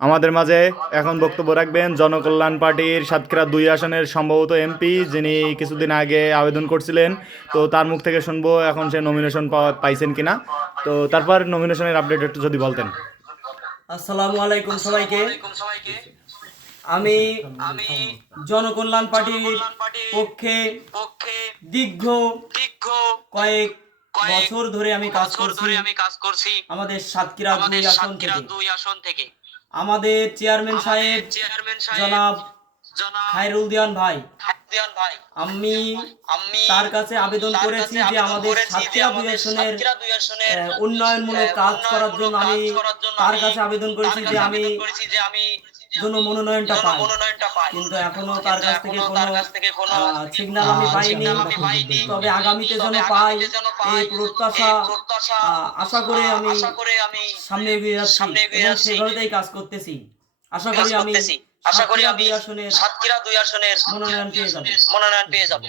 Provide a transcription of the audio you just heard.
আমাদের মাঝে এখন বক্তব্য রাখবেন জনকল্যাণ পার্টির সাতক্ষীরা 2 আসনের সম্ভবত এমপি, যিনি কিছুদিন আগে আবেদন করছিলেন। তো তার মুখ থেকে শুনবো এখন সে নমিনেশন পাইছেন কিনা। তো তারপর নমিনেশনের আপডেট একটু যদি বলতেন। আসসালামু আলাইকুম সবাইকে। আমি জনকল্যাণ পার্টির পক্ষে দীর্ঘ কয়েক বছর ধরে আমি কাজ করছি আমাদের সাতক্ষীরা 2 আসন থেকে। আমাদের চেয়ারম্যান সাহেব জনাব খায়রুল ভাই, আমি তার কাছে আবেদন করেছি যে আমাদের সাতক্ষীরা 2 আসনের উন্নয়নমূলক কাজ করার জন্য আমি তার কাছে আবেদন করেছি যে আমি জন্য মনোনয়নটা পাই, কিন্তু এখনো তার কাছ থেকে কোনো সিগন্যাল আমি পাইনি। তবে আগামীতে যেন পাই এই প্রত্যাশা আশা করে আমি সামনে এগিয়ে যাচ্ছি এবং সেভাবেই কাজ করতেছি। আশা করি আমি সাতক্ষীরা 2 আসনের মনোনয়ন পেয়ে যাব।